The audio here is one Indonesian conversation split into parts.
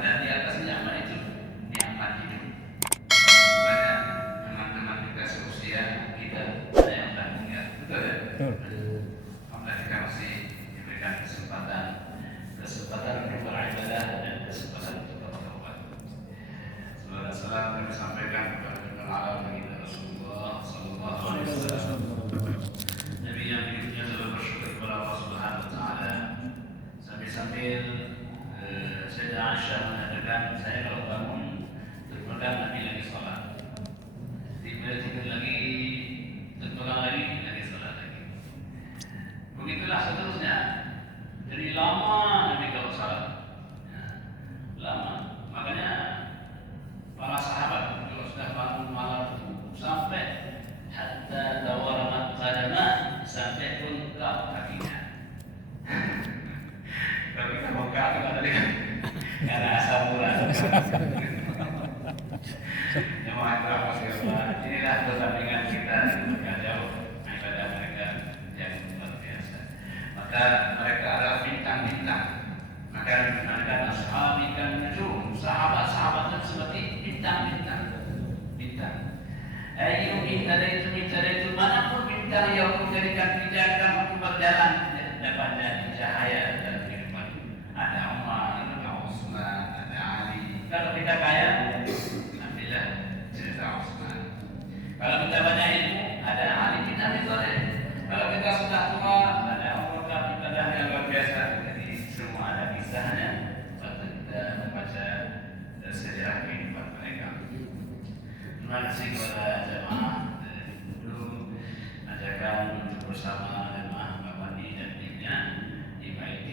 dan di atas nikmat itu nikmat hidup. Banyak teman-teman kita seusia kita ada yang sudah meninggal, betul ya? Alhamdulillah kita masih diberikan kesempatan untuk beribadah dan kesempatan untuk bertobat. Salam salam kami sampaikan kepada Nabi Alam kita Rasulullah Sallallahu Alaihi Wasallam. Nabi yang hidupnya selalu bersyukur kepada Allah Subhanahu Wa Taala. Sambil Sayyidah Aisyah mengatakan, saya kalau bangun terpegang Nabi lagi sholat, tidur lagi terpegang lagi sholat lagi. Begitulah seterusnya. Jadi lama Nabi kalau sholat, lama. Makanya para sahabat kalau sudah bangun malam sampai hatta tawarmat qadamah, sampai bengkak kakinya. Kalau kita bengkak itu tadi karena asam urat. Yang mengatakan siapa? Inilah perbandingan kita dengan jauh ibadah mereka yang luar biasa. Maka mereka adalah bintang-bintang. Maka dikatakan ashabikan nujum, sahabat-sahabat itu seperti bintang-bintang. Bintang. Ayo itu manapun bintang yang menjadikan pijakan untuk berjalan dapat jadi cahaya dalam kehidupan. Ada Umar, ada Utsman, ada Ali. Kalau kita kaya, alhamdulillah cerita Utsman. Kalau kita banyak ilmu, ada Ali bin Abi Thalib. Kalau kita sudah tua, ada Umar bin Khattab yang luar biasa. Jadi semua ada kisahnya. Waktu kita membaca sejarah kehidupan mereka. Terima kasih kepada jemaah dulu ajakan untuk bersama jemaah Bapak dan timnya di MIT,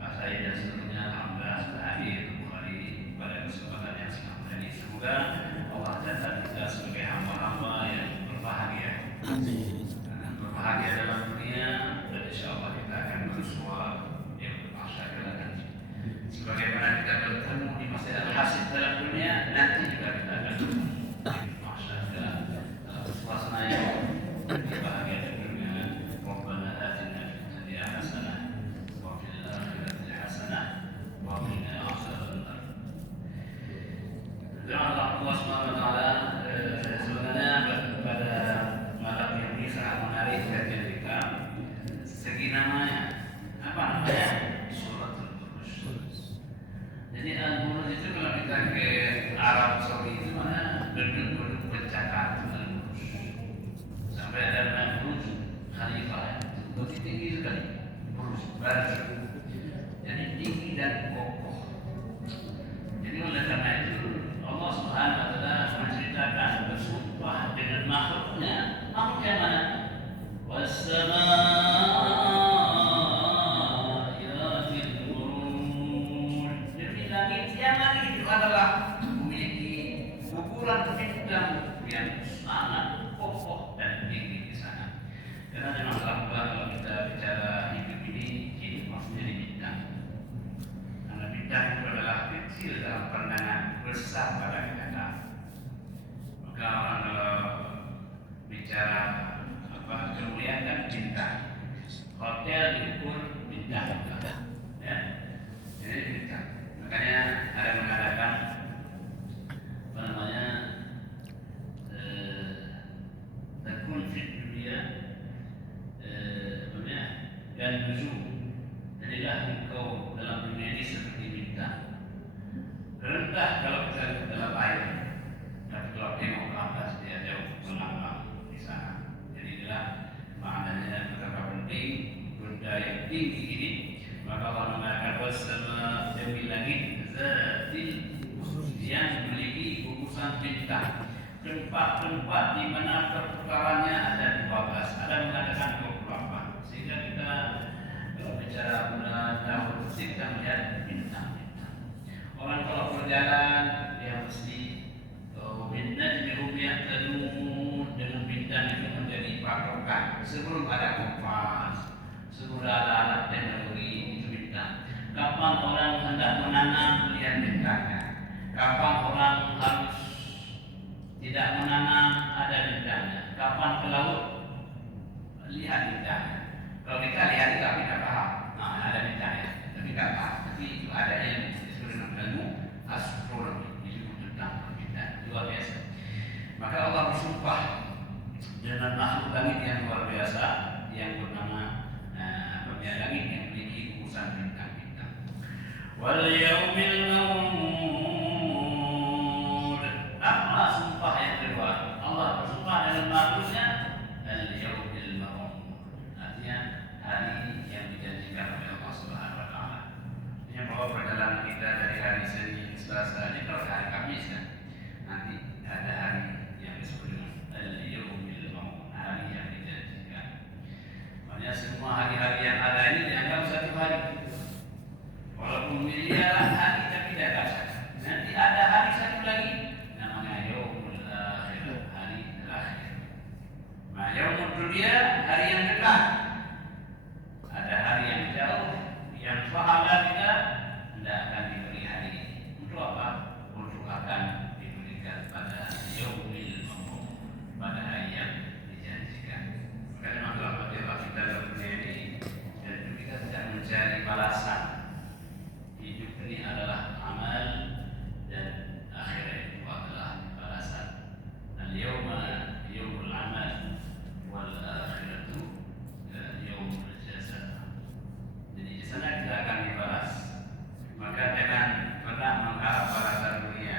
Pak Said dan seluruhnya. Alhamdulillah sudah hadir kembali pada kesempatan yang sangat ini. Semoga Allah catat kita sebagai hamba-hamba yang berbahagia. Berbahagia dalam dunia, dan insya Allah kita akan bersuara yang bermahsyar nanti. Sebagaimana kita bertemu di Masjid Al-Hasid dalam dunia, nanti juga kita akan bertemu di mahsyar dalam suasana yang berbahagia di dunia. Rabbana atina fid dunya hasanah wa fil akhirati hasanah wa qina adzabannar. Allah Subhanahu wa taala, sebenarnya pada malam ini sangat menarik kajian kita. Segi namanya, apa namanya? Suratul Buruj. Jadi Al-Buruj itu kalau kita ke Arab Saudi itu mana gedung-gedung pencakar Al-Buruj. Sampai ada Al-Buruj Khalifah, itu tinggi sekali. Buruj baru. Jadi tinggi dan kokoh. Jadi oleh karena itu Allah Subhanahu wa taala menceritakan bersumpah dengan makhluknya. Makhluk yang mana? Was-samaa'i dzatil buruj. Demi langit yang langit itu adalah memiliki ukuran bintang yang sangat kokoh dan tinggi di sana. Karena memang kalau kita bicara hidup ini maksudnya di bintang. Karena bintang itu adalah kecil dalam pandangan, besar pada kenyataan. Maka orang kalau bicara kemuliaan kan bintang. Hotel diukur bintang, ya. Jadi bintang. Makanya ada yang mengatakan apa namanya, takun fit dunia dan nujum. Jadilah engkau dalam dunia ini seperti bintang. Rendah kalau kita lihat dalam air, tapi kalau tengok ke atas dia jauh melambang di sana. Jadi inilah maknanya betapa penting benda yang tinggi ini. Maka Allah mengatakan bersama demi langit zatil yang memiliki gugusan bintang. Tempat-tempat di mana pertukarannya ada 12, ada mengatakan 24. Sehingga kita kalau bicara bulan tahun kita melihat bintang-bintang. Orang kalau berjalan dia mesti bintang dengan bintang itu menjadi patokan. Sebelum ada kompas, sebelum ada alat teknologi itu bintang. Kapan orang hendak menanam lihat bintangnya. Kapan orang harus tidak menanam ada bintangnya. Kapan ke laut lihat bintangnya. Kalau kita lihat itu kita paham. Nah, ada bintangnya, tapi tidak paham. Tapi itu ada yang disebut dengan langit yang luar biasa yang bernama langit yang memiliki gugusan bintang-bintang. Wal yaumil maw'ud. Apa sumpah yang kedua? Allah bersumpah dengan makhluknya al-yaumil maw'ud. Artinya hari yang dijanjikan oleh Allah Subhanahu wa taala. Yang bahwa perjalanan kita dari hari Senin, Selasa ini ke hari Kamis kan. Nanti ada hari yang disebut dengan al-yaumil maw'ud, hari yang dijanjikan. Makanya semua hari-hari yang ada ini dianggap satu hari. Walaupun miliaran hari tapi tidak terasa. Nanti ada hari satu lagi namanya yaumul akhir, hari terakhir. Nah, yaumul dunia hari yang dekat. Ada hari yang jauh yang pahala kita tidak akan diberi hari ini. Untuk apa? Untuk akan diberikan pada yaumil maw'ud, pada hari yang dijanjikan. Karena Allah kita dalam dunia ini dan kita tidak mencari balasan. Hidup ini adalah amal dan akhirat itu adalah balasan. Al-yawma yaumul amal wal akhiratu yaumul jazaa. Jadi di sana kita akan dibalas. Maka jangan pernah mengharap balasan dunia.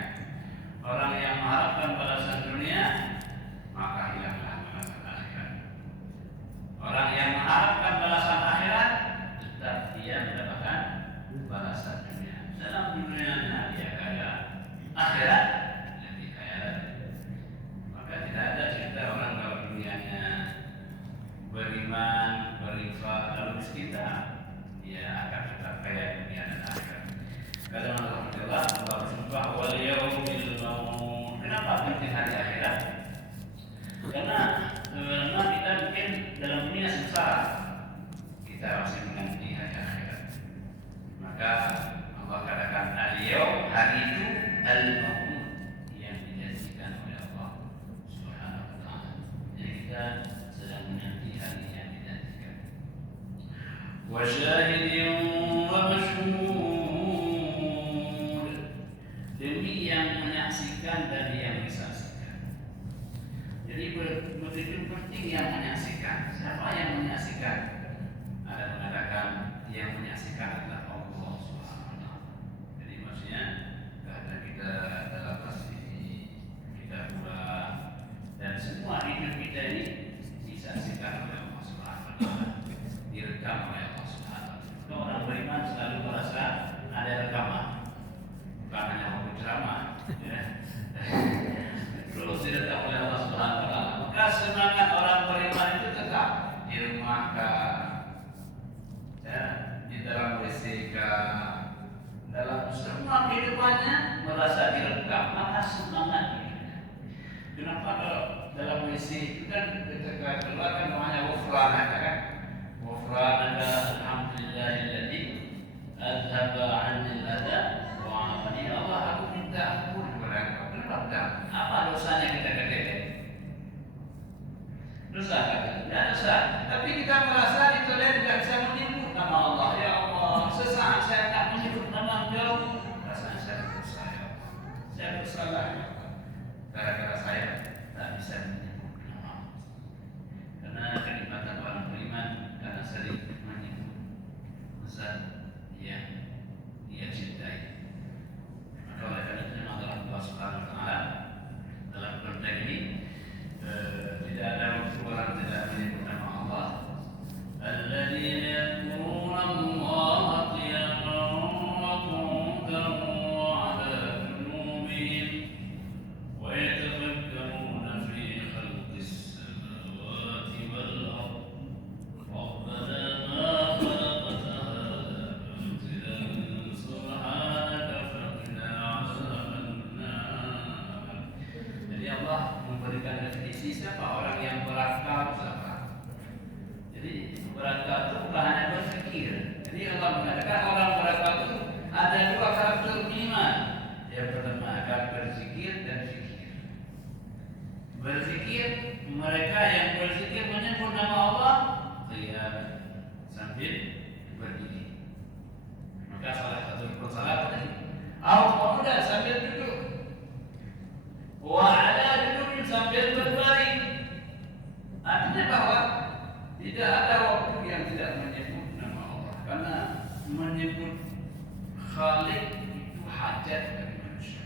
Orang yang mengharapkan balasan dunia maka hilanglah balasan akhirat. Orang yang mengharapkan balasan akhirat tetap dia mendapatkan balasan dunia. Dalam dunia dia kaya, akhirat lebih kaya lagi. Maka tidak ada cerita orang kalau dunianya beriman, berinfak, lalu miskin, dia akan tetap kaya dunia dan akhirat. Kata Allah bersumpah wal yaumil maw'ud. Kenapa penting hari akhirat? Karena kita mungkin dalam dunia sengsara, kita masih menanti hari akhirat. Maka Allah katakan al-yaum, hari itu al-maw'ud, yang dijanjikan oleh Allah Subhanahu wa taala. Jadi kita sedang menanti hari yang dijanjikan. Wa syahidin wa mashhud, demi yang menyaksikan dan yang disaksikan. Jadi begitu penting yang menyaksikan. Siapa yang menyaksikan? Ada mengatakan yang menyaksikan adalah Allah Subhanahu wa taala. Jadi maksudnya karena kita dalam posisi kita pula dan semua hidup kita ini disaksikan oleh Allah Subhanahu wa taala, direkam oleh Allah Subhanahu wa taala. Kalau orang beriman selalu merasa ada rekaman, bukan hanya waktu ceramah, ya. Terus direkam oleh Allah Subhanahu wa taala. Maka semangat orang beriman itu tetap di rumah ya, di dalam WC, dalam semua kehidupannya merasa direkam, maka semangat hidupnya. Kenapa kalau dalam WC itu kan ketika keluar kan namanya ghufran, kan? Ghufran ada alhamdulillahilladzi adzhaba 'anil adha wa 'afani. Allah, aku minta ampun kepada Engkau. Kenapa? Apa dosanya kita kerjakan? Dosa kan? Tidak dosa. Tapi kita merasa ditolerir, tidak bisa menyebut nama Allah. Ya Allah, sesaat saya tak menyebut nama Engkau, rasanya saya berdosa, ya Allah. Saya bersalah, ya Allah. Gara-gara saya tak bisa menyebut nama Allah. Karena kenikmatan orang beriman karena sering menyebut zat yang dia cintai. Maka oleh karena itu Allah Subhanahu wa taala dalam konteks ini tidak ada waktu orang tidak menyebut nama Allah. Alladzina yadhkuruna Allah qiyaman wa qu'udan wa 'ala junubihim wa yatafakkaruna fi khalqis samawati wal ardh. Rabbana ma khalaqta hadha batilan subhanaka faqina 'adzaban nar. Jadi Allah memberikan definisi siapa orang yang berakal, siapa. Jadi berakal itu bukan hanya berpikir. Jadi Allah mengatakan orang berakal itu ada dua karakter iman. Yang pertama akan berzikir dan fikir. Berzikir, mereka yang berzikir menyebut nama Allah qiyam, sambil berdiri. Maka salah satu rukun salat tadi, qu'udan sambil duduk. Wa 'ala junubihim sambil berbaring. Artinya hajat bagi manusia.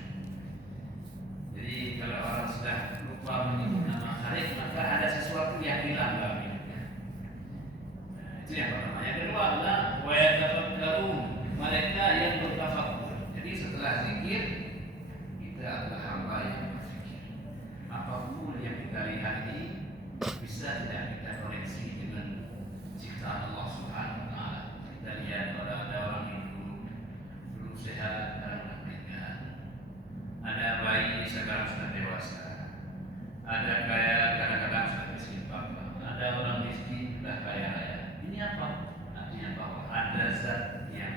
Jadi kalau orang sudah lupa menyebut nama Khalik, maka ada sesuatu yang hilang dalam hidupnya. Nah, itu yang pertama. Yang kedua adalah wa yatafakkarun, mereka yang bertafakur. Jadi setelah zikir, kita adalah hamba yang berfikir. Apapun yang kita lihat ini bisa tidak kita koneksi dengan ciptaan Allah Subhanahu wa taala. Kita lihat ada orang dulu sehat, sekarang meninggal. Ada bayi sekarang sudah dewasa. Ada kaya kadang-kadang sudah miskin papa. Ada orang miskin sudah kaya raya. Ini apa? Artinya bahwa ada zat yang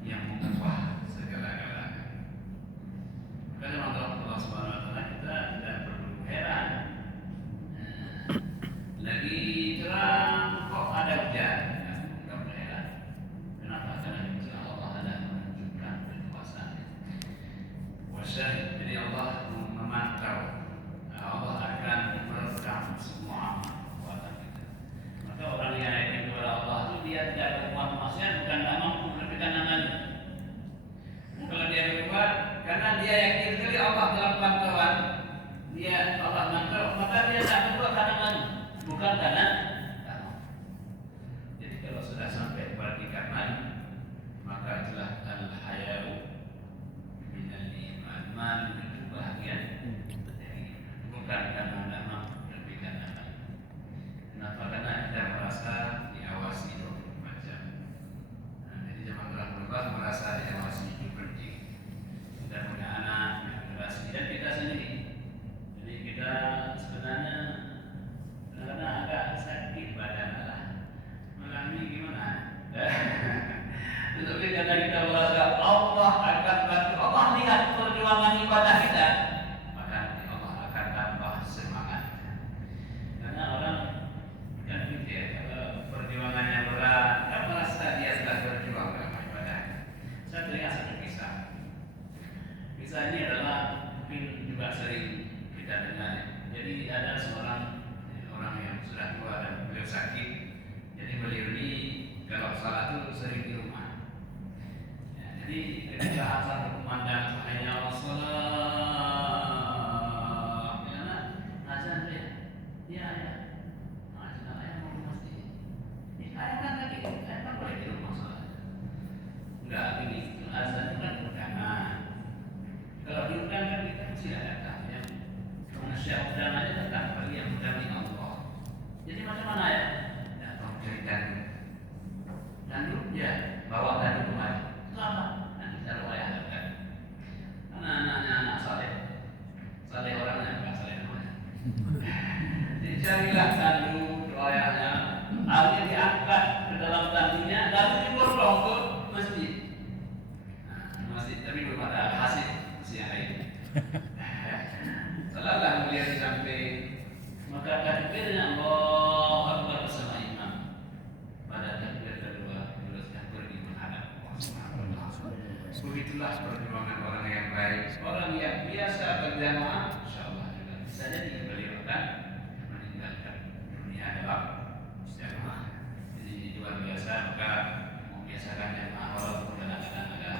yang mengubah segala-galanya. Karena Allah Subhanahu wa taala kita tidak perlu heran. Lagi terang kok ada hujan, tidak perlu heran. Kenapa? Karena itu Allah ada menunjukkan kekuasaan. Wasyahid, jadi Allah memantau. Allah akan merekam semua perbuatan kita. Maka orang yang yakin kepada Allah itu dia tidak berbuat maksiat bukan tidak mampu, tapi karena malu. Kalau dia berbuat karena dia yakin sekali Allah dalam pantauan, dia Allah mantau, maka dia tidak berbuat karena malu, bukan karena tahu. Jadi kalau sudah sampai pada tingkat malu, maka itulah al-haya'u minal iman. Malu itu bahagian dari bukan karena tidak mampu, tapi karena malu. Kenapa? Karena kita merasa diawasi 24 jam. Nah, jadi jemaah Allah merasa diawasi itu penting. Kita punya anak, punya generasi, dan kita sendiri. Jadi kita sebenarnya karena agak sakit badan malam ini gimana? Tetapi karena kita merasa Allah akan bantu, Allah lihat perjuangan ibadah kita, maka Allah akan tambah semangat. Karena orang kan gitu ya, kalau perjuangannya berat, kan merasa dia sudah berjuang dalam ibadah. Saya teringat satu kisah. Kisah ini adalah mungkin juga sering kita dengar. Jadi ada seorang orang yang sudah tua dan beliau sakit. Jadi beliau ini kalau salat itu sering di rumah. Ya, jadi ketika azan berkumandang, hayya 'alas shalah, ya azan dia, ya ya, azan ayah mau ke masjid. Ini ayah kan tadi, ayah kan boleh di rumah salat. Enggak, ini azan itu kan undangan. Kalau diundang kan kita mesti datang ya. Manusia undang aja datang, bagi yang undang ini Allah. Jadi macam mana ya? Datang dari danduk ya, bawa danduk kemari. Itu apa? Nanti taruh ayah datang. Anak-anaknya anak saleh orangnya bukan saleh namanya. Jadi carilah danduk ayahnya, akhirnya diangkat ke dalam danduknya, lalu diborong ke masjid. Nah, masjid tapi belum ada hasil yang lain. Salahlah melihat di samping, maka takbirnya Allah Akbar bersama imam. Pada takbir kedua, beliau sudah pergi menghadap Allah Subhanahu wa taala. Begitulah perjuangan orang yang baik, orang yang biasa berjamaah, insyaallah juga bisa jadi beliau akan meninggalkan dunia dalam jamaah. Jadi luar biasa, maka membiasakan jamaah walaupun kadang-kadang ada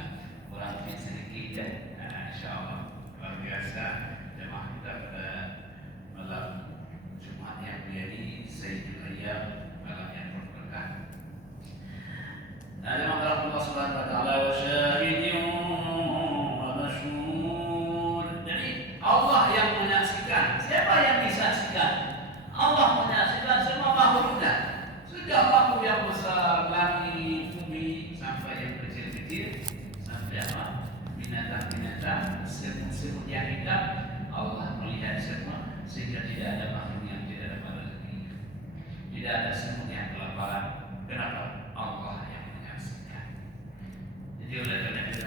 kurang lebih sedikit ya. Insyaallah luar biasa jemaah kita pada malam Jumat yang mulia ini, Sayyidul Ayyam, malam yang berberkah. Nah, jemaah Allah Subhanahu wa taala wa syahidin wa masyhur. Jadi Allah yang menyaksikan. Siapa yang disaksikan? Allah menyaksikan semua makhluknya. Sejak makhluk yang besar, langit, bumi, sampai yang kecil-kecil, sampai apa? Binatang-binatang, semut-semut yang hitam, Allah melihat semua, sehingga tidak ada makhluk yang tidak dapat rezeki. Tidak ada semut yang kelaparan. Kenapa? Allah yang menyaksikan. Jadi oleh karena itu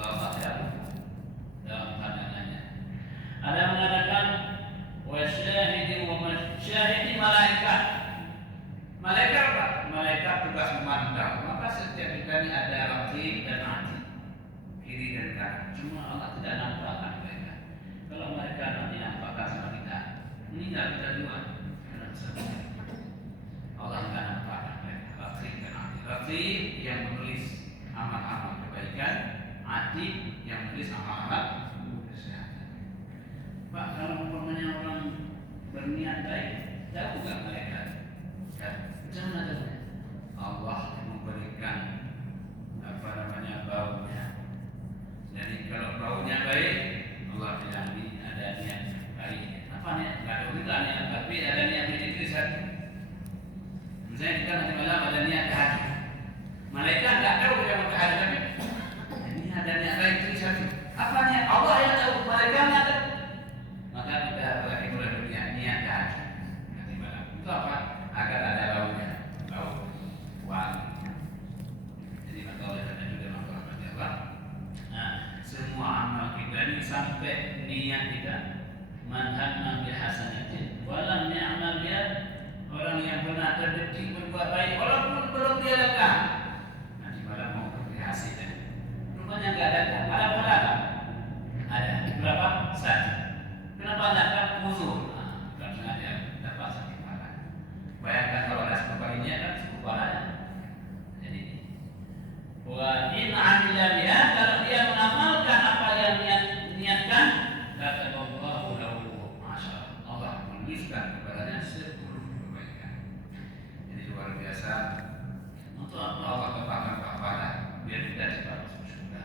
Allah dalam pandangannya. Ada yang mengatakan wasyahidi wa masyahidi malaikat. Malaikat apa? Malaikat tugas memantau. Maka setiap kita ini ada raqib dan atid, kiri dan kanan. Cuma Allah tidak nampakkan mereka. Kalau mereka nanti nampakkan sama kita, ini tidak kita jual. mati yang menulis amal-amal kesehatan. Pak, kalau umpamanya orang berniat baik, tahu nggak mereka? Kan, jangan ada. Allah memberikan baunya. Jadi kalau baunya baik, Allah bilang ini ada niat baik. Apa niat? Nggak ada urusan niat, tapi ada niat itu satu. Misalnya kita nanti malam ada niat ke hati. Malaikat nggak tahu kita mau ke hati, tapi ini ada niat baik itu satu. Apa niat? Allah yang tahu, malaikat nggak tahu. Maka kita lagi mulai berniat niat ke hati. Nanti malam itu apa? Agar ada baunya, bau wangi. Jadi maka oleh karena juga maka Allah. Nah, semua amal kita ini sampai niat kita manhatna bil hasanatin walam ya'mal biha, orang yang pernah terdetik berbuat baik walaupun belum dia lakukan nanti malah mau beri hasil. Rupanya enggak ada berapa? Ada berapa? Satu. Kenapa datang musuh? Karena dia dapat sakit parah. Bayangkan kalau ada 10 kalinya kan 10 parahnya. Jadi wa in 'amila biha, kalau dia mengamalkan apa yang niatkan, kata Allah lahu masya Allah menuliskan kepadanya 10 kebaikan. Jadi luar biasa. Untuk Allah tetapkan kepada biar kita cepat masuk surga,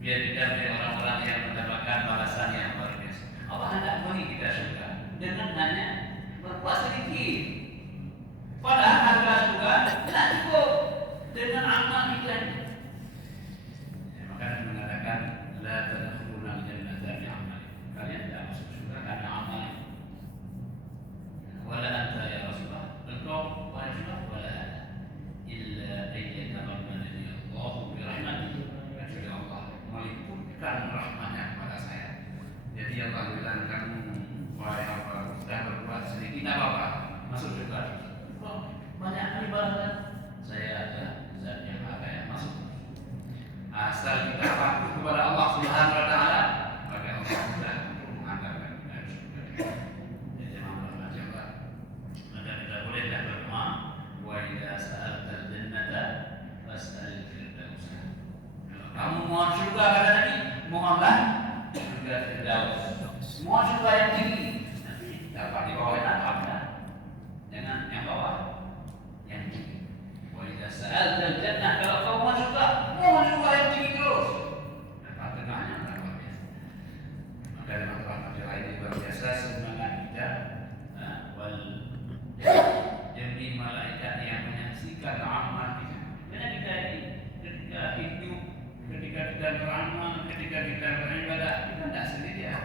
biar kita menjadi orang-orang yang mendapatkan balasan yang luar biasa. Allah hendak beri kita surga dengan hanya berbuat sedikit. Padahal harga surga tidak cukup dengan amal kita. Maka mengatakan la tadkhuluna al-jannata bi'amal. Kalian tidak masuk surga karena amal. Wala anta ya Rasulullah. Engkau wahai Rasulullah wala illa ayyatamanni Allah bi rahmatihi. Kecuali Allah melimpahkan rahmatnya kepada saya. Jadi Allah bilang kamu wahai hamba sudah berbuat sedikit tidak apa-apa masuk surga. Banyak ibadah saya ada zat yang ada yang masuk. Asal kita patuh kepada Allah Subhanahu wa taala, maka Allah sudah mengantarkan kita ke surga. Jadi jemaah Allah, maka kita bolehlah berdoa wa idza sa'alta al-jannata fas'al firdaus. Kalau kamu mohon surga kata Nabi, mohonlah surga firdaus. Mohon surga yang tinggi, nanti dapat di bawah apa? Jangan yang bawah. Yang tinggi. Wa idza sa'alta al-jannah, kalau kau mau surga, mohon surga yang tinggi terus. Dapat tengahnya luar biasa. Maka dalam rahmat ini luar biasa semangat kita wal jadi malaikat yang menyaksikan amal kita. Karena kita ini ketika hidup, ketika kita beramal, ketika kita beribadah, kita tidak sendirian.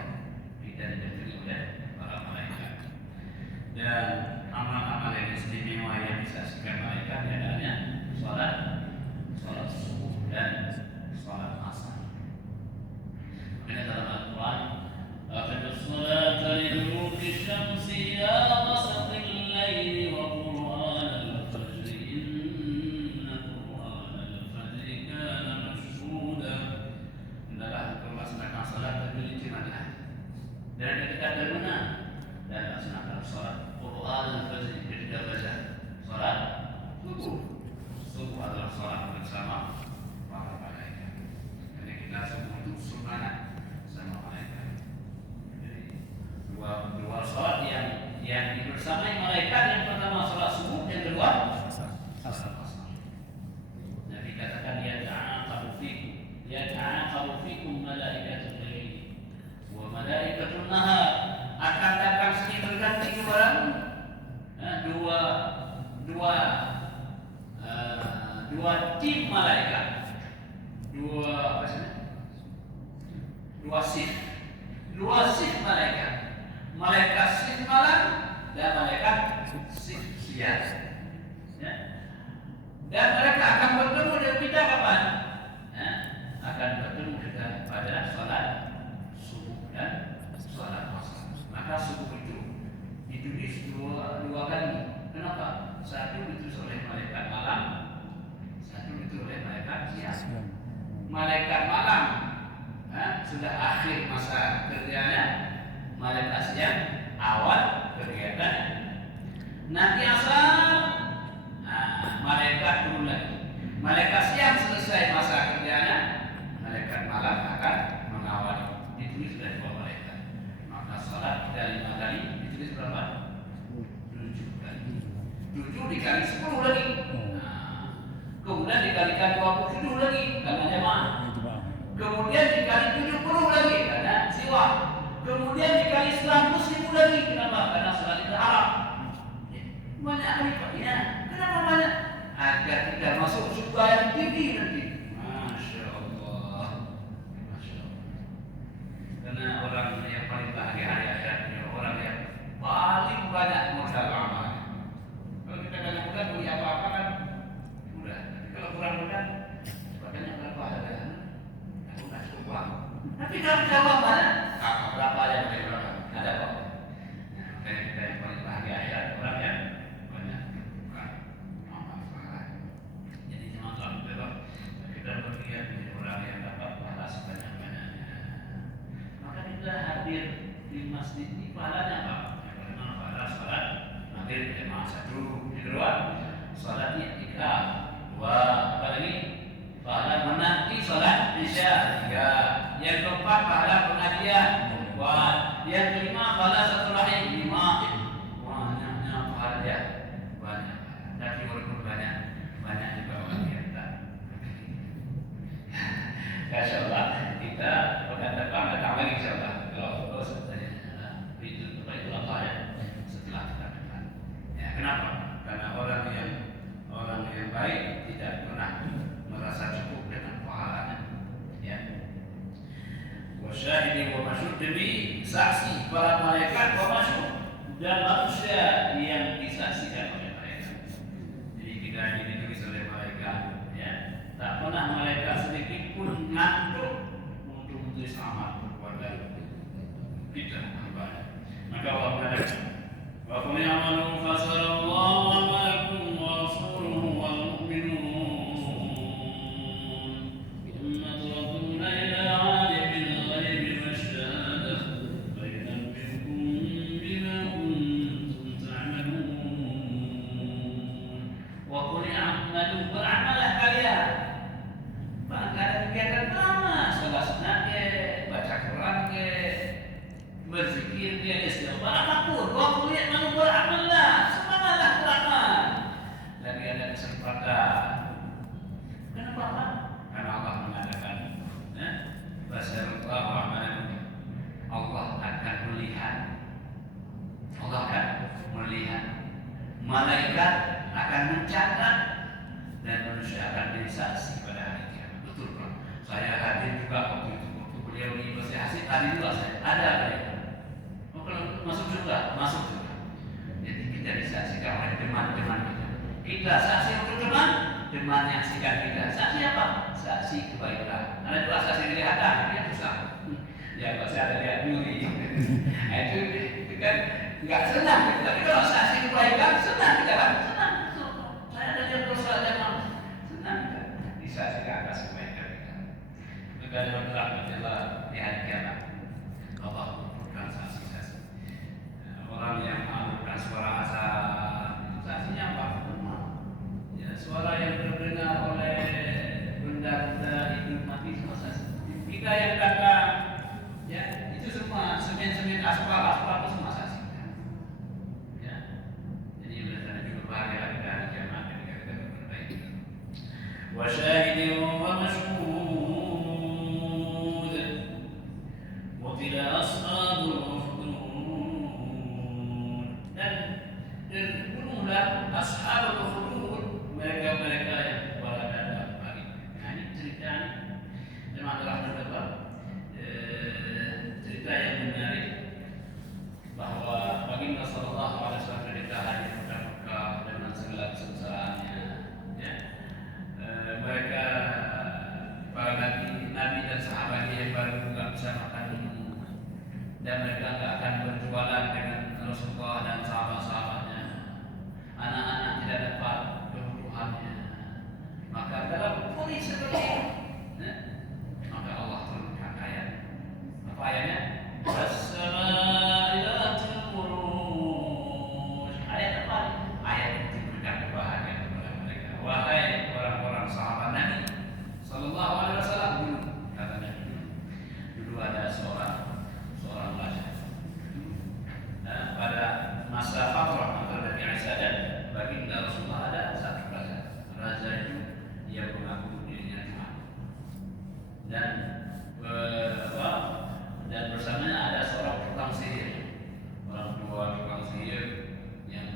Kita diberi oleh para malaikat. Dan amal-amal yang istimewa yang disaksikan malaikat adalah salat subuh dan salat asar. Ini dalam Al-Quran, "Aqimus salata liduluki syamsi ila ghasaqil laili wa qur'anal fajri inna qur'anal fajri kana mashhuda." Hendaklah engkau melaksanakan salat terperinci malam. Dan ketika terbenam dan laksanakan salat Quran al-Fajr ketika baca salat subuh. Subuh adalah salat bersama para malaikat. Jadi kita subuh itu semangat sama malaikat. Jadi dua salat yang dibersamai malaikat, yang pertama salat subuh, yang kedua salat asar. Nabi katakan yata'aqabu fikum malaikatul laili wa malaikatul nahar, akan datang silih berganti kepadamu dua tim malaikat, dua shift malaikat, malaikat shift malam dan malaikat shift siang. Ya. Dan mereka akan bertemu dengan kita kapan? Akan bertemu kita pada salat subuh dan salat asar. Maka subuh itu ditulis dua kali. Kenapa? Satu ditulis oleh malaikat malam, satu ditulis oleh malaikat siang. Malaikat malam sudah akhir masa kerjanya, malaikat siang awal kegiatan. Nanti asar malaikat turun lagi. Malaikat siang selesai masa kerjanya, banyak lipatnya. Kenapa banyak? Agar kita masuk surga yang tinggi nanti. Masya Allah. Masya Allah. Karena orang yang paling bahagia hari akhirat orang yang paling banyak modal amal. Kalau kita banyak modal beli apa-apa kan mudah. Tapi kalau kurang modal, banyak berapa ada? Aku nggak cukup uang. Tapi kalau jawab banyak, berapa aja boleh berapa? Ada kok. Nah, kita yang paling bahagia akhirat orang yang banyak bukan amal salah. Jadi semangat belok. Kita berpikir menjadi orang yang dapat pahala sebanyak-banyaknya. Maka kita hadir di masjid ini pahalanya apa? Yang pertama pahala salat maghrib jamaah satu, yang kedua salat i'tikaf, dua apa lagi? Pahala menanti salat isya, tiga. Yang keempat pahala pengajian, empat. Yang kelima pahala satu rahim, lima. Banyaknya pahala dia, banyak. Tapi walaupun banyak juga orang yang tak. Insyaallah kita pekan depan datang lagi insyaallah. Kalau terus itu terbaik Allah ya setelah kita depan. Ya kenapa? Karena orang yang baik tidak pernah merasa cukup dengan pahalanya. Ya. Wasyahidi wa masyhud, demi saksi para malaikat wa masyhud dan manusia yang disaksikan oleh mereka. Jadi kita ini ditulis oleh malaikat, ya. Tak pernah malaikat sedikit pun ngantuk untuk menulis amal kepada kita hamba. Maka Allah mengatakan, wa qul ya'malu fasarallahu amalakum wa rasuluhu wal mu'minun thumma turaduna ila 'alimil ghaibi wasyhadah fa yunabbi'ukum bima kuntum ta'malun. Wa qul ya'malu, beramallah kalian. Maka ada kegiatan lama, sholat sunat ke, baca Quran ke, berzikir ke, istighfar apapun. Waktu lihat mana beramal lah, semangatlah beramal. Lagi ada kesempatan. Kenapa Pak? Karena Allah mengatakan, Basarullah wa'amalan. Allah akan melihat. Allah akan melihat. Malaikat akan mencatat dan manusia akan bersaksi pada hari kiamat. Betul Pak. Saya hadir juga waktu itu, waktu beliau di Masjid Hasid, hadir juga saya. Ada beliau. Oh, kalau masuk juga, masuk juga. Jadi kita disaksikan oleh teman-teman kita. Kita saksi untuk teman yang saksikan kita. Saksi apa? Saksi kebaikan. Ada juga saksi kelihatan, dia susah. Ya kalau saya ada lihat nyuri. Nah, itu kan nggak senang. Tapi kalau saksi kebaikan senang kita kan. Senang. Saya ada lihat dosa jangan senang kita. Disaksikan atas kebaikan kita. Negara berrahmatullah di hari kiamat. Allah memberikan saksi-saksi. Orang yang mengalukan suara azan, saksinya apa? Ya, suara yang terdengar oleh benda-benda hidup mati semua saksi. Kita yang datang, ya itu semua semen-semen aspal itu semua saksi. Ya, jadi udah juga bahagia kita hari kiamat ketika kita berbaik. Wa syahidin wa masyhud qutila ashabul ukhdud, dan terbunuhlah ashabul ukhdud, mereka-mereka yang berada dalam api. Nah ini cerita ini memang telah terdapat cerita yang menarik bahwa baginda sallallahu alaihi wasallam ketika hadir ke Mekah dengan segala kesengsaraannya, ya, mereka para nabi dan sahabatnya yang baru nggak bisa makan minum, dan mereka nggak akan berjualan dengan Rasulullah dan sahabat-sahabatnya. Anak-anak tidak dapat kebutuhannya. Maka dalam kondisi seperti itu, maka Allah turunkan ayat. Apa ayatnya? Was-samaa'i dzatil buruj. Ayat apa? Ayat yang memberikan kebahagiaan kepada mereka. Wahai orang-orang sahabat Nabi sallallahu alaihi wasallam, katanya dulu ada seorang raja. Pada masa fatrah antara Nabi Isa dan baginda Rasulullah ada satu raja. Raja itu dia mengaku dirinya Tuhan. Dan bersamanya ada seorang tukang sihir, orang tua tukang sihir yang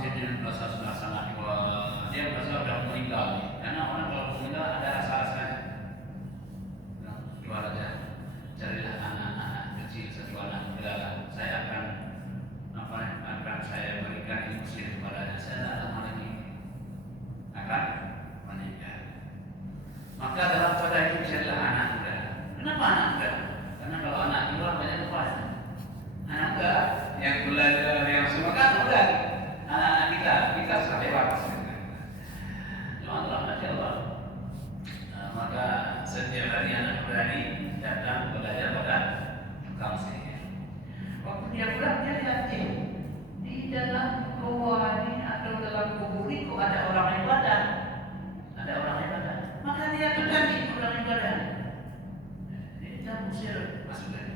sihirnya merasa sudah sangat tua, dia merasa sudah meninggal. Karena orang kalau meninggal ada rasa-rasanya. Nah, jual aja, carilah anak-anak kecil satu anak muda. Saya akan saya berikan ilmu sihir kepadanya. Saya tidak lama lagi akan meninggal. Maka dalam pada itu carilah anak muda. Kenapa anak muda? Karena kalau anak tua banyak lupa. Anak muda yang belajar yang semangat muda. Anak-anak kita sudah lewat. Cuma Masya Allah. Maka setiap hari anak muda ini datang belajar pada tukang sihir. Waktu dia pulang dia lihat di dalam goa ini atau dalam kubur ini kok ada orang ibadah. Ada orang ibadah. Maka dia terdani orang ibadah. Dia musir masukkan.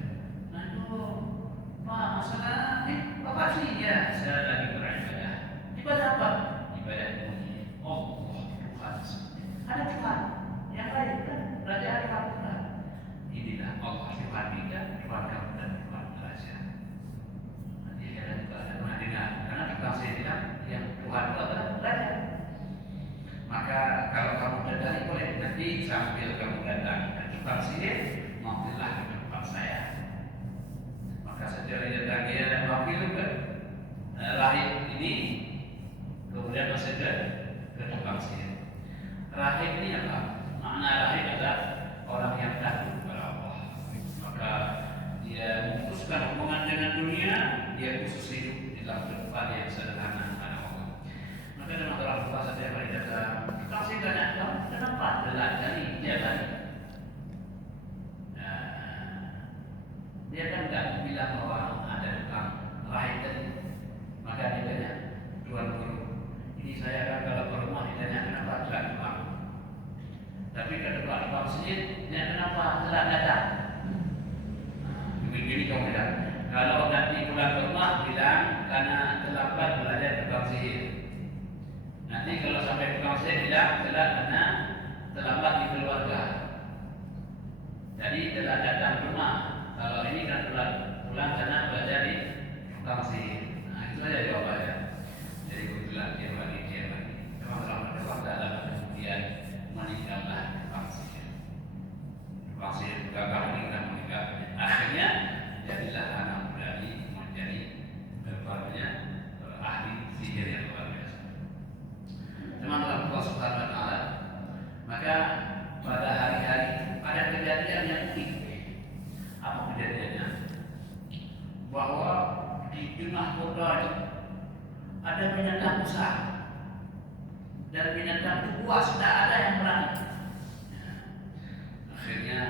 Pak, masalah Bapak sih ya, saya lagi beribadah. Ibadah apa? Ibadah bunyi. Oh, Tuhan. Ada Tuhan yang lain kan? Raja Tuhan. Inilah Allah Tuhan kita, Tuhan kamu dan Tuhan Raja. Nanti kalian juga ada pernah dengar. Karena tukang sihir bilang yang Tuhan itu adalah Raja. Maka kalau kamu datang boleh nanti sambil kamu datang ke tukang sihir, mampirlah ke tempat saya. Maka setelah datang dia mampir ke rahib ini, kemudian masuk ke tukang sihir. Rahib ini apa? Makna rahib adalah orang yang takut kepada Allah. Maka dia memutuskan hubungan dengan dunia, dia khusus hidup di dalam kehidupan yang sederhana kepada Allah. Maka dalam Al-Quran setiap hari datang tukang sihir tanya, kenapa telat kali dia tadi? Dia kan tidak bilang bahwa ada tukang rahib tadi. Maka dia tanya, Tuan Guru, ini saya kan kalau ke rumah ditanya kenapa tidak tukang. Tapi kalau tukang sihir, dia kenapa telah datang? Begini kamu bilang, kalau nanti pulang ke rumah bilang karena terlambat belajar tukang sihir. Nanti kalau sampai tukang sihir bilang telah karena terlambat di keluarga. Jadi telah datang rumah. Kalau ini kan pulang karena belajar di tukang sihir. Nah itu saja jawabannya. Jadi kebetulan dia lagi. Teman-teman berdoa dalam kemudian meninggallah tukang sihir. Tukang sihir gagal meninggal. Akhirnya jadilah anak muda ini menjadi ahli sihir yang luar biasa. Teman-teman Allah Subhanahu Wa Taala. Maka pada hari-hari ada kejadian yang unik. Apa kejadiannya? Bahwa di tengah kota ada binatang besar dan binatang itu buas, tidak ada yang berani. Akhirnya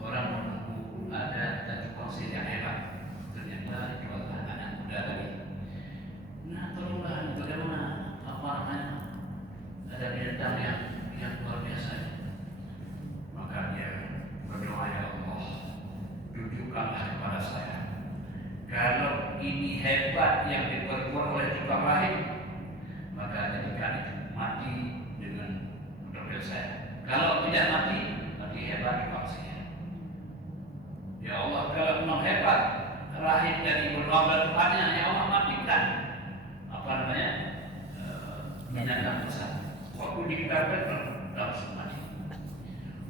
orang menunggu ada tukang sihir yang hebat. Ternyata itu adalah anak muda tadi. Nah, tolonglah bagaimana apa namanya? Ada binatang yang luar biasa. Maka dia berdoa, ya Allah, tunjukkanlah kepada saya. Kalau ini hebat yang diperbuat oleh tukang rahib, maka jadikan itu mati dengan model saya. Kalau tidak mati hebat tukang sihir. Ya Allah, kalau memang hebat rahib dari berdoa Tuhannya, ya Allah matikan apa namanya binatang besar. Waktu dikatakan langsung mati.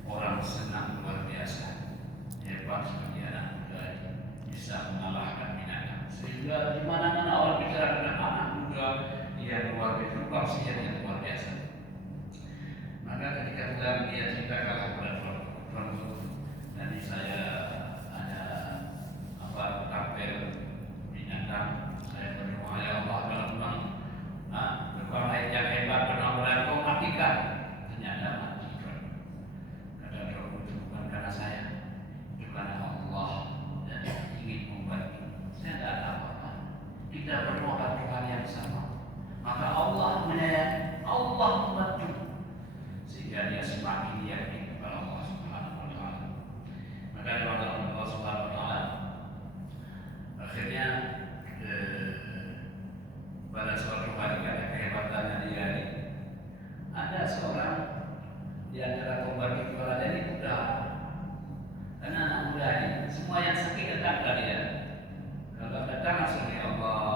Orang senang luar biasa. Hebat seperti anak muda bisa mengalahkan binatang. Sehingga di mana-mana orang bicara tentang anak muda yang luar biasa, tukang sihir yang luar biasa. Maka ketika pulang dia ceritakan kepada Tuan Guru, nanti saya ada tampil binatang, saya berdoa, ya Allah, kalau memang tukang sihir yang hebat benar-benar kau matikan. Ternyata mati. Kata Tuan Guru, itu bukan karena saya, karena Allah dan ingin membantu. Saya tidak ada apa-apa. Kita berdoa Tuhan yang sama. Maka Allah menyayang, Allah membantu. Sehingga dia semakin yakin kepada Allah Subhanahu Wa Taala. Maka doa Allah Subhanahu Wa Taala. Akhirnya pada suatu hari karena kehebatannya dia ini, ada seorang di antara pembantu kepala ini muda. Karena anak muda ini semua yang sakit datang ke dia. Kalau datang langsung, ya Allah,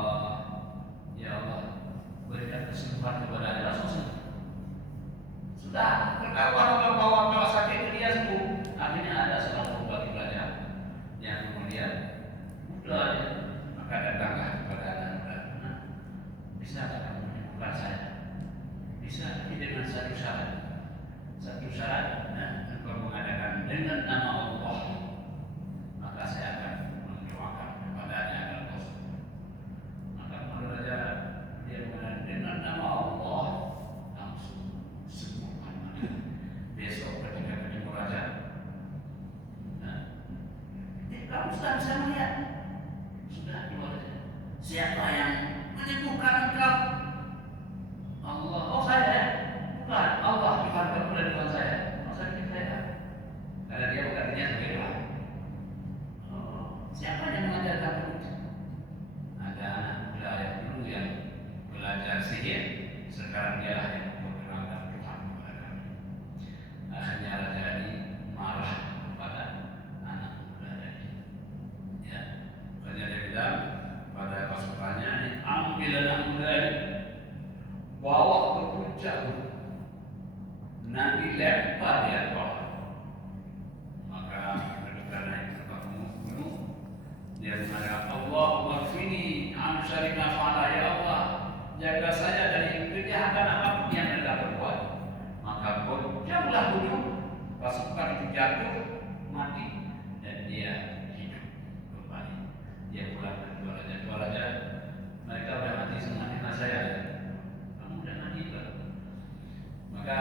bisa tak kamu menyembuhkan saya? Bisa, tapi dengan satu syarat. Satu syarat, engkau mengadakan dengan nama Allah, maka saya akan mendoakan kepadanya agar kau sembuh. Maka menurut saja dia mengatakan dengan nama Allah langsung sembuhkan. Besok ketika ketemu raja, kamu sudah bisa melihat, sudah keluar saja. Siapa yang menyembuhkan engkau? Allah. Oh saya, bukan Allah, bukan kamu dan bukan saya. Masa kita karena dia bekerja sebagai Tuhan. Siapa yang mengajarkan kamu? Ada anak muda yang dulu yang belajar sihir, sekarang dia yang memperkenalkan Tuhan kepada kami. Akhirnya raja ini marah kepada anak muda tadi. Ya, akhirnya dia bilang pada pasukannya, ambil anak muda ini, bawa ke puncak gunung, nanti lempar dia ke bawah. Maka ketika naik ke gunung, dia mengatakan, Allahumma kfini an syarri ma fa'ala, ya Allah, jaga saya dari kejahatan apapun yang mereka perbuat. Maka goncanglah gunung, pasukan itu jatuh mati dan dia hidup kembali. Dia pulang ke dua raja. Mereka sudah mati semua, karena saya kamu sudah mati baru. Maka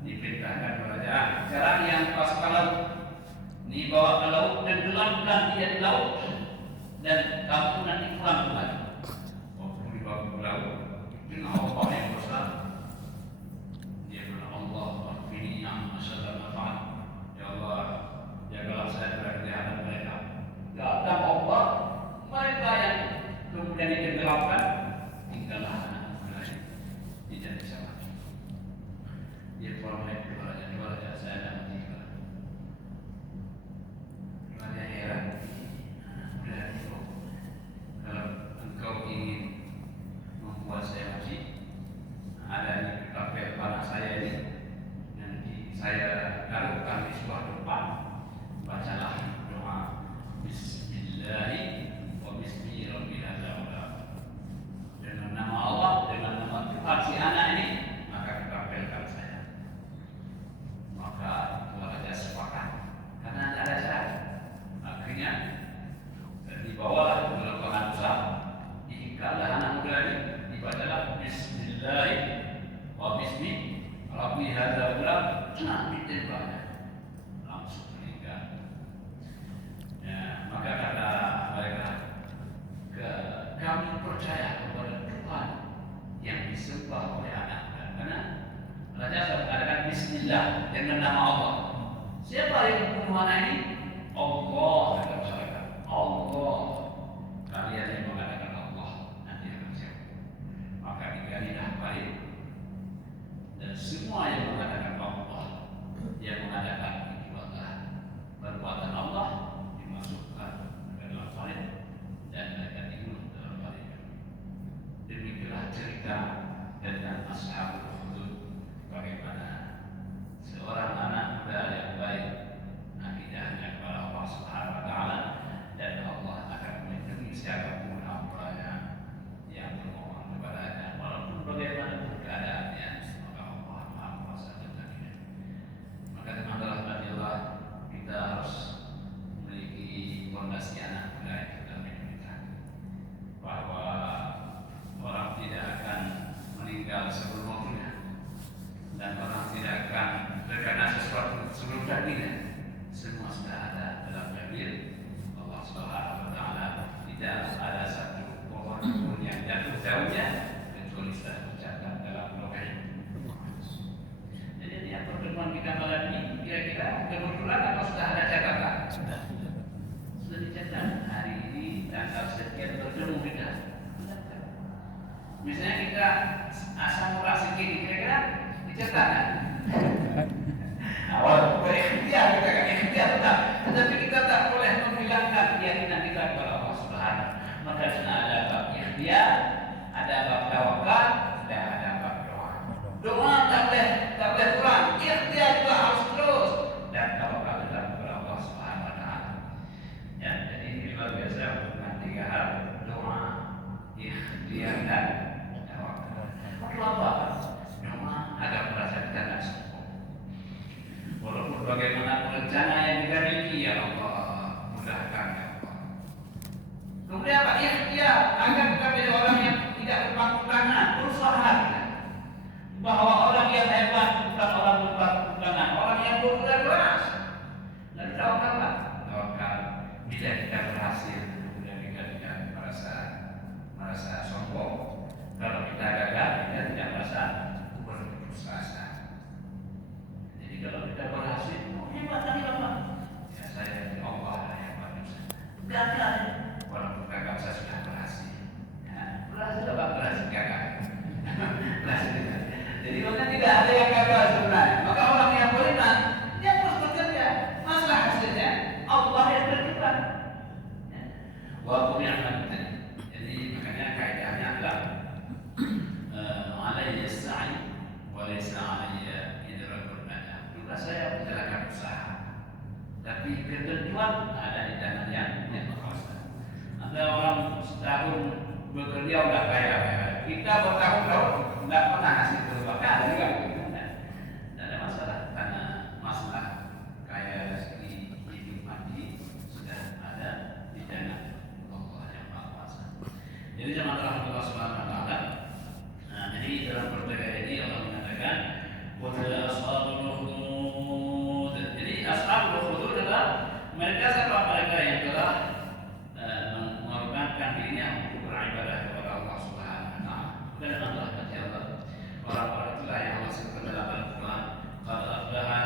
diperintahkan raja, sekarang yang pasukan laut ini bawa ke laut dan gelamkan dia di laut, dan kamu nanti pulang kembali. Waktu dibawa ke laut dengan Allah yang besar, dia berkata, Allah ini yang masalah nafas, ya Allah jagalah saya dari kejahatan mereka. Datang Allah, mereka yang kemudian ditenggelamkan, tinggallah anak muda tidak bisa mati. Dia pulang naik dua raja, saya dah mati. Raja heran, anak muda itu, kalau engkau ingin membuat saya mati, ada di kapel anak saya ini, nanti saya taruhkan di sebuah tempat, bacalah doa Bismillahi wa bismi rabbil alamin, dengan nama Allah, dengan nama Tuhan si anak ini, maka dikabelkan saya. Maka dua raja sepakat karena tidak ada syarat. Akhirnya dibawalah ke lapangan usaha, diikarlah anak muda ini, dibacalah Bismillahi wa bismi rabbi hadza gulam, ditembaknya langsung meninggal. Ya, maka kata mereka, kami percaya kepada Tuhan yang disembah oleh anak muda. Karena raja sudah mengatakan Bismillah dengan nama Allah. Siapa yang membunuh anak ini? Allah, kata mereka. Allah. Kalian yang mengatakan Allah, nanti akan siapa? Maka digalilah balik, dan semua yang mengatakan Allah, yang mengatakan perbuatan Allah, dimasukkan ke dalam salib dan mereka dibunuh dalam salib. Demikianlah cerita tentang Ashabul Ukhdud, bagaimana seorang anak muda yang baik akidahnya kepada Allah Subhanahu wa taala, dan Allah akan melindungi siapapun hamba-Nya yang bermohon kepadanya walaupun bagaimanapun keadaannya, maka Allah Maha Kuasa dan Takdir. Maka teman-teman Allah, kita harus memiliki fondasi anak muda yang kita miliki, bahwa orang tidak akan meninggal sebelum waktunya, dan orang tidak akan terkena sesuatu sebelum takdirnya. Semua sudah ada dalam takdir Allah Subhanahu wa taala. Tidak ada satu pohon pun yang jatuh daunnya kecuali sudah tercatat dalam lauh. Jadi yang pertemuan kita malam ini kira-kira kebetulan atau sudah ada catatan? Sudah dicatat hari ini tanggal sekian bertemu kita. Misalnya kita asal murah segini, kira-kira dicatat. Awal berikhtiar, kita kan ikhtiar tetap, tetapi kita tak boleh menghilangkan keyakinan kita kepada Allah Subhanahu. Maka ada bab ikhtiar, ada bab tawakal, dan ada bab doa. Doa tak boleh kurang, ikhtiar juga harus terus, dan tawakal tetap kepada Allah Subhanahu wa taala. Ya, jadi ini luar biasa dengan 3 hal: doa, ikhtiar, dan Jadi makanya tidak ada yang gagal sebenarnya. Maka orang yang beriman dia terus bekerja. Masalah hasilnya Allah yang berkibar. Walaupun yang jadi makanya kaidahnya adalah alayya sa'i wa laysa alayya idrakul bada. Juga saya menjalankan usaha, tapi ketentuan ada di tangan yang berkuasa. Ada orang setahun bekerja udah kaya, kita bertahun-tahun nggak pernah ngasih berbakat juga. Tidak ada masalah karena masalah kaya rezeki hidup mati sudah ada di tangan Allah yang Maha Kuasa. Jadi jemaah rahmatullah subhanahu wa taala. Nah, jadi dalam pertanyaan ini Allah mengatakan wa ashabul ukhdud. Jadi ashabul ukhdud adalah mereka siapa? Mereka yang telah mengorbankan dirinya untuk beribadah kepada Allah Subhanahu wa taala. Dan Allah kata Allah, orang-orang itulah yang Allah sebutkan dalam Al-Qur'an, qad aflaha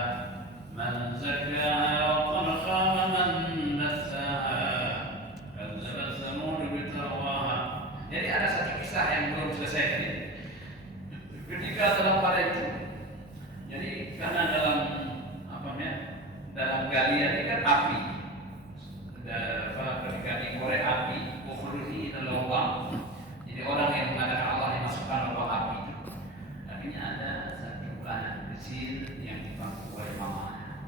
man zakkaha wa qad khaba man dassaha. Kazzabat Tsamud bitarwaha. Jadi ada satu kisah yang belum selesai tadi. Ketika dalam pada itu, jadi karena dalam dalam galian ini kan api. Ketika dikorek api, ukhruji adalah lubang. Jadi orang yang mengatakan Allah dimasukkan lubang api itu. Akhirnya ada satu anak kecil yang dipanggil oleh mamanya.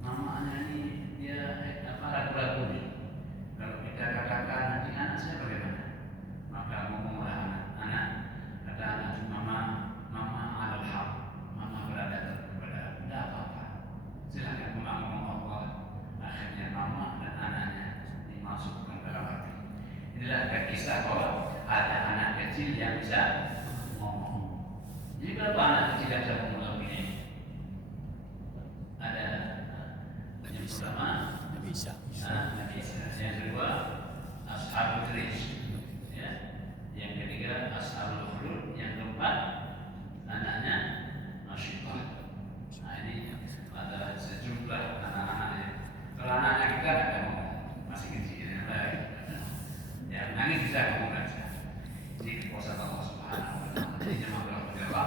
Mamanya ini dia ragu-ragu nih. Kalau kita katakan nanti anak saya bagaimana? Maka ngomonglah anak. Kata anak mama alal haq. Mama berada kepada tidak apa-apa. Silakan ngomong Allah. Akhirnya mama dan anaknya dimasukkan dalam hati. Inilah kisah bahwa ada anak kecil yang bisa ngomong. Jadi berapa anak kecil yang bisa ngomong ini? Ada yang pertama Nabi Isa. Yang kedua Ashabul Rijl. Ya. Yang ketiga Ashabul Ukhdud. Yang keempat anaknya Masyitah. Nah ini adalah sejumlah anak-anak. Kalau anak-anak kita tidak ngomong, masih kecil ya nangis bisa ngomong saja. Ini kuasa Allah Subhanahu wa taala. Jadi jemaah berdoa.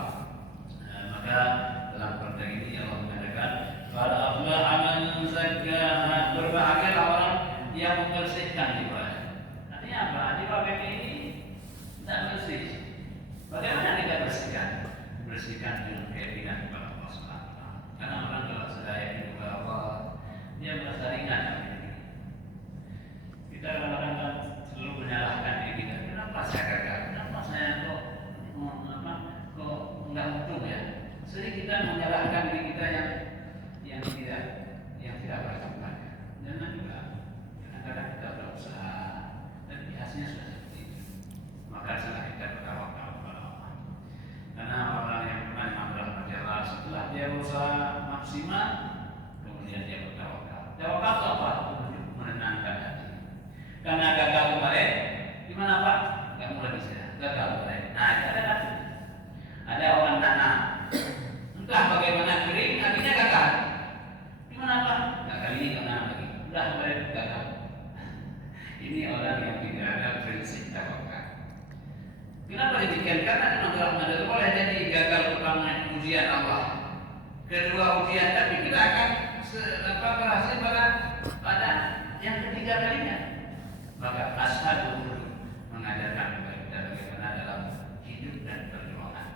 Maka dalam perda ini Allah mengatakan, "Qad aflaha man zakkaha." Berbahagialah orang yang membersihkan jiwa. Artinya apa? Jiwa kami ini tidak bersih. Bagaimana kita bersihkan? Bersihkan dengan keyakinan kepada Allah Subhanahu wa taala. Karena orang kalau sudah yakin kepada Allah, dia merasa ringan. Kita kadang-kadang selalu menyalahkan diri kita. Kenapa saya gagal? Kenapa saya kok nggak untung ya? Sering kita menyalahkan diri kita yang tidak berkecukupan. Jangan juga. Kadang-kadang kita berusaha dan hasilnya sudah seperti itu. Maka setelah kita bertawakal kepada Allah. Karena orang yang pernah berjalan setelah dia berusaha maksimal, kemudian dia bertawakal. Tawakal itu apa? Menenangkan hati. Karena gagal kemarin, gimana Pak? Gak mulai bisa. Gagal kemarin. Nah, ada orang tanam. Entah bagaimana kering, akhirnya gagal. Gimana Pak? Gagal ini tanam lagi. Udah kemarin gagal. Ini orang yang tidak ada prinsip tawakal. Kenapa demikian? Karena memang dalam hadis boleh jadi gagal pertama ujian Allah. Kedua ujian, tapi kita akan berhasil pada yang ketiga kalinya. Maka Ashabul Ukhdud mengajarkan kepada kita bagaimana dalam hidup dan perjuangan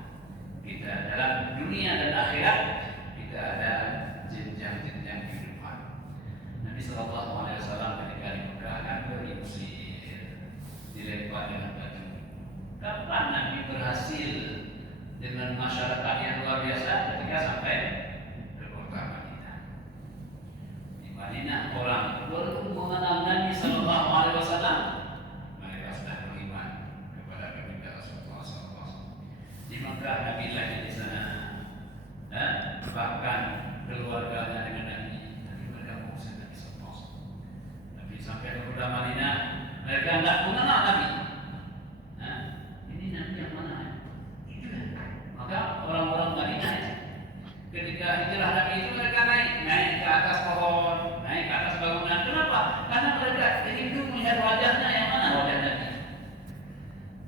kita dalam dunia dan akhirat. Kita ada jenjang-jenjang kehidupan. Nabi Sallallahu Alaihi Wasallam ketika di Mekah kan Mesir dilempar dengan batu. Kapan Nabi berhasil dengan masyarakat yang luar biasa ketika sampai ke kota Madinah? Di Madinah orang belum mengenal Nabi Sallallahu Alaihi Wasallam, mereka sudah beriman kepada baginda Rasulullah SAW. Di Mekah Nabi lahir di sana, dan bahkan keluarganya dengan Nabi bergabung dengan Nabi SAW. Nabi sampai ke kota Madinah, mereka tidak mengenal Nabi. Ini Nabi yang mana? Itu kan. Maka orang-orang Madinah ketika hijrah Nabi itu mereka naik ke atas pohon, naik ke atas bangunan. Kenapa? Karena mereka rindu melihat wajahnya yang mana wajah Nabi.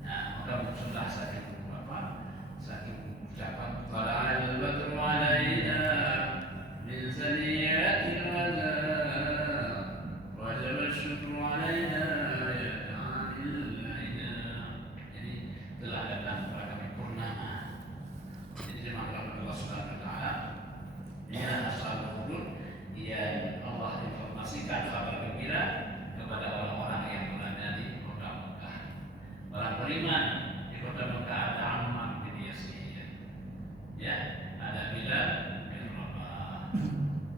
Nah, maka muncullah saking Subhanahu wa taala. Ya ashabul hudud, yang Allah informasikan kabar gembira kepada orang-orang yang berada di kota Mekah. Orang beriman di kota Mekah ada Ammar bin Yasir, ya, ada Bilal bin Rabah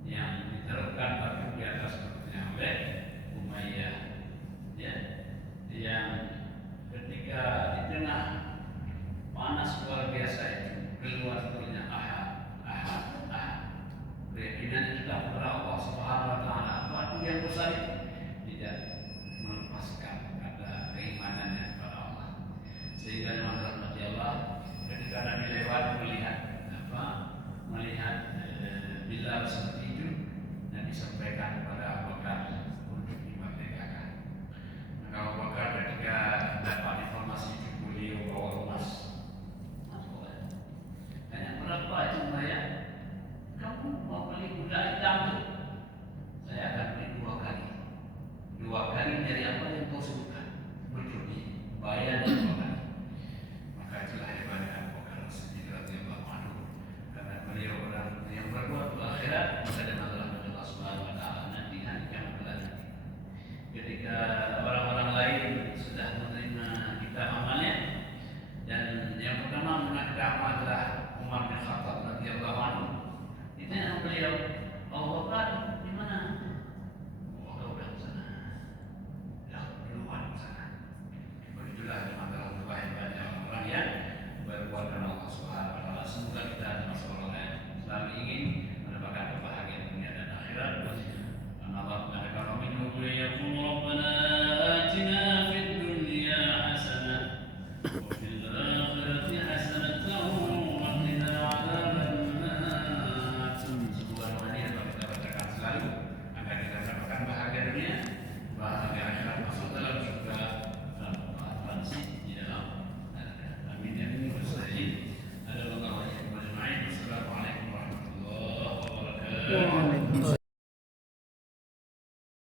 yang diterapkan batu di atas perutnya oleh Umayyah, ya, yang ketika di tengah panas luar biasa itu keluar turunnya ahad. Keyakinan kita kepada Allah Subhanahu wa taala, batu yang besar itu tidak melepaskan ada keimanannya kepada Allah. Sehingga dalam rahmat Allah ketika Nabi lewat melihat Bilal seperti itu, Nabi sampaikan kepada Abu Bakar untuk dimerdekakan. Maka Abu Bakar ketika dapat informasi itu, beliau bawa emas. Tanya berapa itu bayar? Kamu mau beli gula hitam tu? Saya akan beli 2 kali. 2 kali dari apa yang kau sebutkan? Berjudi, bayar 2 kali. Maka itulah hebatnya Abu Bakar Siddiq radhiyallahu anhu, karena beliau orang yang berbuat untuk akhirat pada Allah Subhanahu wa taala nanti hari kiamat nanti. Ketika orang-orang lain sudah menerima kitab amalnya, dan yang pertama menerima amal adalah Umar bin Khattab radhiyallahu anhu. Ditanya beliau, Abu Bakar di mana? Abu Bakar di sana. Ya, di luar sana. Begitulah di antara hebatnya orang-orang yang berbuat karena Allah Subhanahu wa taala. Semoga kita termasuk orang yang selalu ingin mendapatkan kebahagiaan dunia dan akhirat. Karena Allah mengatakan, "Wa minhum yaqulu rabbana atina fid dunya hasanah wa fil akhirati hasanah wa qina adzaban nar." Semoga doa ini dapat kita bacakan selalu agar kita mendapatkan bahagia dunia, bahagia akhirat, masuk dalam surga dalam transit di dalam neraka. Amin ya rabbal alamin. Assalamualaikum warahmatullahi wabarakatuh.